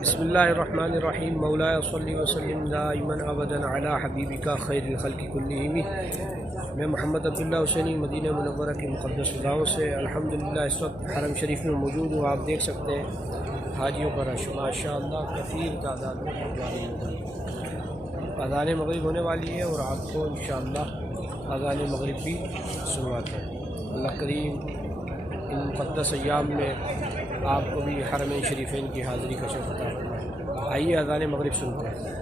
بسم اللہ الرحمن الرحیم مولاي صلی وسلم دائما ابدا علی حبیبک خیر الخلق کلہم۔ میں محمد عبداللہ حسینی مدینہ منورہ کے مقدس گاؤں سے الحمدللہ اس وقت حرم شریف میں موجود ہوں۔ آپ دیکھ سکتے ہیں حاجیوں کا رش ماشاء اللہ کثیر تعداد میں اذان مغرب ہونے والی ہے اور آپ کو انشاءاللہ اذان مغرب بھی سنواتے ہیں۔ اللہ کریم ان مقدس ایام میں آپ کو بھی حرمین شریفین کی حاضری کا شرف عطا فرمائے۔ آئیے اذان مغرب سنتے ہیں۔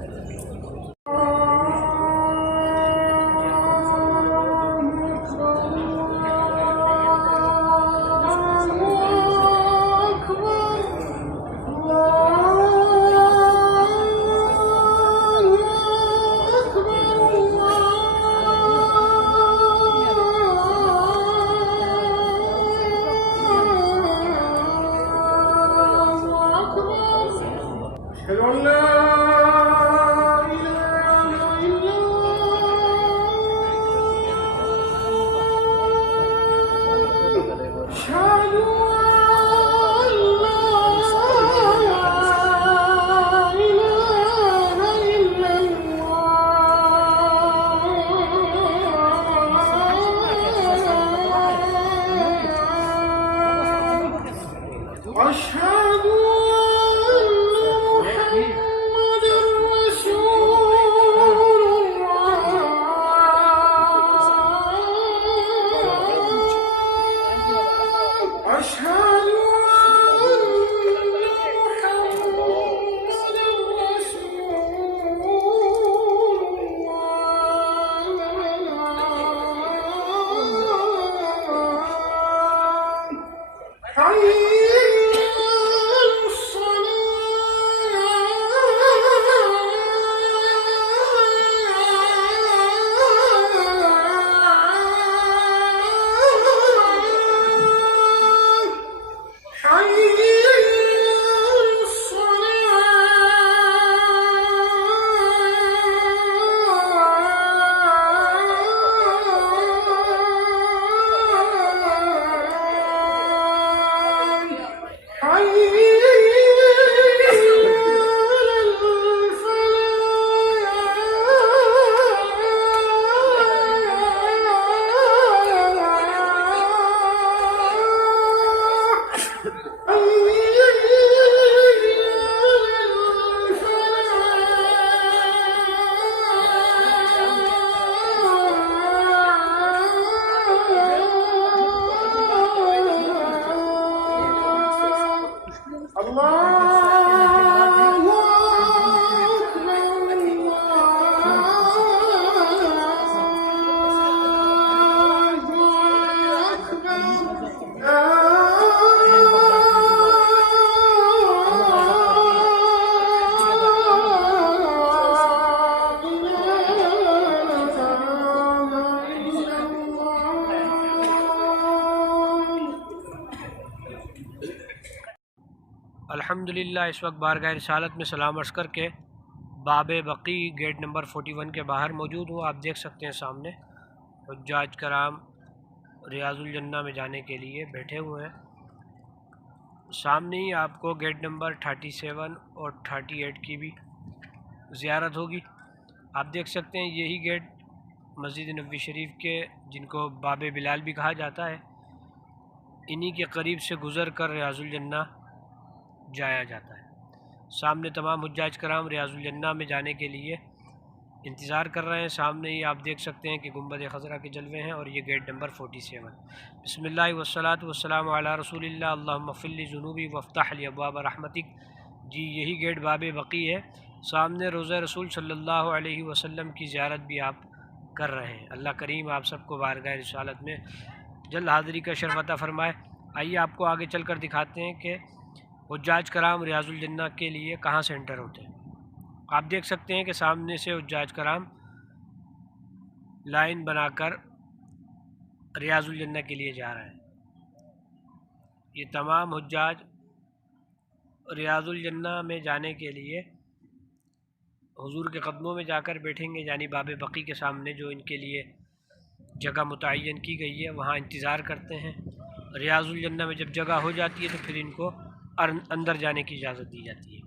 الحمدللہ اس وقت بارگاہ رسالت میں سلام عرض کر کے باب بقی گیٹ نمبر 41 کے باہر موجود ہوں۔ آپ دیکھ سکتے ہیں سامنے حجاج کرام ریاض الجنہ میں جانے کے لیے بیٹھے ہوئے ہیں۔ سامنے ہی آپ کو گیٹ نمبر 37 اور 38 کی بھی زیارت ہوگی۔ آپ دیکھ سکتے ہیں یہی گیٹ مسجد نبوی شریف کے جن کو باب بلال بھی کہا جاتا ہے، انہی کے قریب سے گزر کر ریاض الجنہ جایا جاتا ہے۔ سامنے تمام حجاج کرام ریاض الجنہ میں جانے کے لیے انتظار کر رہے ہیں۔ سامنے ہی آپ دیکھ سکتے ہیں کہ گنبد خضرا کے جلوے ہیں اور یہ گیٹ نمبر 47۔ بسم اللہ والصلاۃ والسلام علی رسول اللہ، اللہم اغفر لی ذنوبی وافتح لی ابواب رحمتک۔ جی یہی گیٹ باب بقی ہے۔ سامنے روضہ رسول صلی اللہ علیہ وسلم کی زیارت بھی آپ کر رہے ہیں۔ اللہ کریم آپ سب کو بارگاہ رسالت میں جلد حاضری کا شرف عطا فرمائے۔ آئیے آپ کو آگے چل کر دکھاتے ہیں کہ حجاج کرام ریاض الجنہ کے لیے کہاں سے انٹر ہوتے ہیں۔ آپ دیکھ سکتے ہیں کہ سامنے سے حجاج کرام لائن بنا کر ریاض الجنہ کے لیے جا رہے ہیں۔ یہ تمام حجاج ریاض الجنہ میں جانے کے لیے حضور کے قدموں میں جا کر بیٹھیں گے، یعنی باب بقی کے سامنے جو ان کے لیے جگہ متعین کی گئی ہے وہاں انتظار کرتے ہیں۔ ریاض الجنہ میں جب جگہ ہو جاتی ہے تو پھر ان کو اندر جانے کی اجازت دی جاتی ہے۔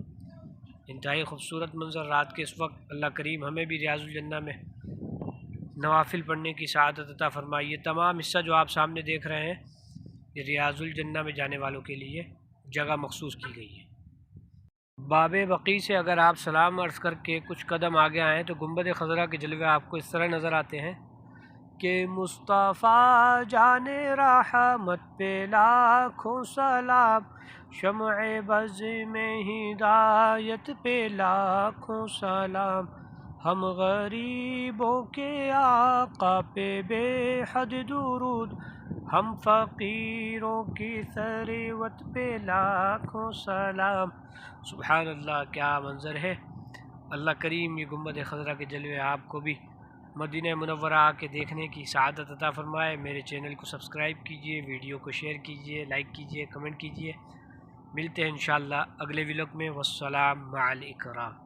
انتہائی خوبصورت منظر رات کے اس وقت۔ اللہ کریم ہمیں بھی ریاض الجنہ میں نوافل پڑھنے کی سعادت عطا فرمائے۔ یہ تمام حصہ جو آپ سامنے دیکھ رہے ہیں یہ ریاض الجنہ میں جانے والوں کے لیے جگہ مخصوص کی گئی ہے۔ باب بقیع سے اگر آپ سلام عرض کر کے کچھ قدم آگے آئیں تو گنبد خضرا کے جلوے آپ کو اس طرح نظر آتے ہیں کہ مصطفیٰ جان رحمت پہ لاکھوں سلام، شمع بز میں ہدایت پہ لاکھوں سلام، ہم غریبوں کے آقا پہ بے حد درود، ہم فقیروں کی ثروت پہ لاکھوں سلام۔ سبحان اللہ، کیا منظر ہے۔ اللہ کریم یہ گنبد خضرا کے جلوے آپ کو بھی مدینہ منورہ آ کے دیکھنے کی سعادت عطا فرمائے۔ میرے چینل کو سبسکرائب کیجئے، ویڈیو کو شیئر کیجئے، لائک کیجئے، کمنٹ کیجئے۔ ملتے ہیں انشاءاللہ اگلے ولاگ میں۔ والسلام مع الاکرام۔